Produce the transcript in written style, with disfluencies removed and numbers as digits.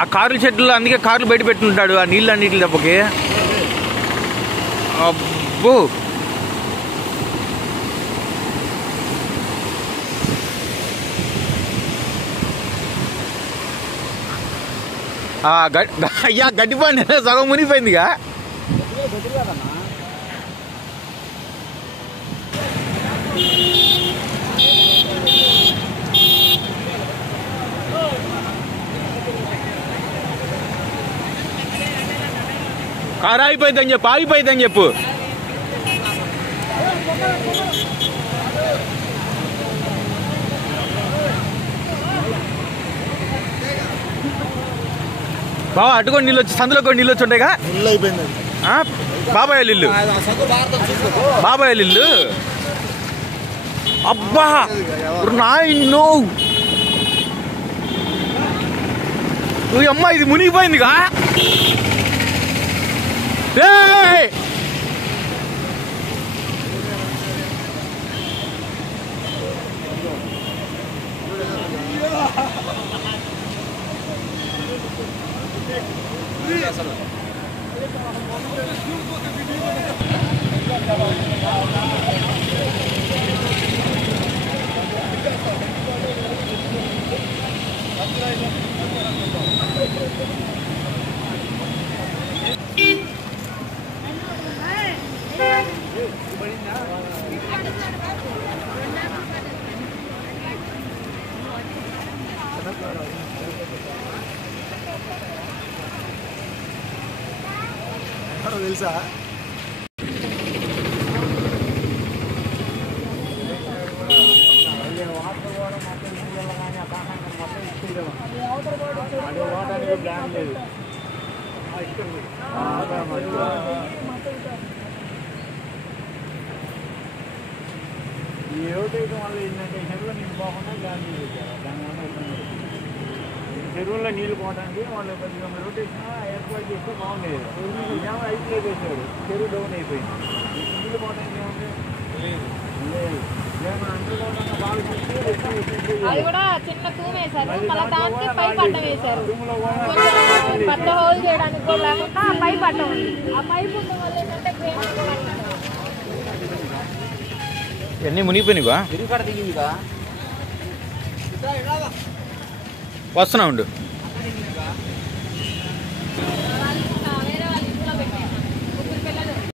ఆ కార్ల షెడ్లో అందుకే కార్లు బయట పెట్టుంటాడు ఆ నీళ్ళు అన్నిటి దెబ్బకి. అబ్బో అయ్యా గడ్డిపోండి సగం మునిగిపోయిందిగా. కారు ఆగిపోయిందని చెప్పు, ఆగిపోయిందని చెప్పు. బాబా అటుకొని నీళ్ళు వచ్చి సందులో కూడా నీళ్ళు వచ్చి ఉంటాయిగా. బాబాయ్ ఇల్లు, బాబాయ్ ఇల్లు. అబ్బా నాయనో నువ్వు అమ్మ ఇది మునిగిపోయిందిగా. తెలుసా ఈ ఏటైతే వల్ల ఏంటంటే చెరువులో నీళ్ళు పోకుండా గాలి దానివల్ల చెరువుల్లో నీళ్ళు పోవడానికి వాళ్ళు కొద్దిగా రొటేషన్ ఏర్పాటు చేస్తే బాగుండేది. ఏమో ఐపీఎల్ వేసాడు, చెరువు డౌన్ అయిపోయింది. నీళ్ళు పోవడానికి ఏముంది లేదు. అది కూడా చిన్న తూము వేశారు, మళ్ళీ దానికి పైప్ అడ్డం వేశారు. పెద్ద హోల్ చేయడానికి కూడా లేకుండా ఆ పైప్ అడ్డం ఉంది. ఆ పైప్ ఉండడం వల్ల ఏంటంటే ఇవన్నీ మునిగిపోయినాయిగా. వస్తున్నా ఉండు.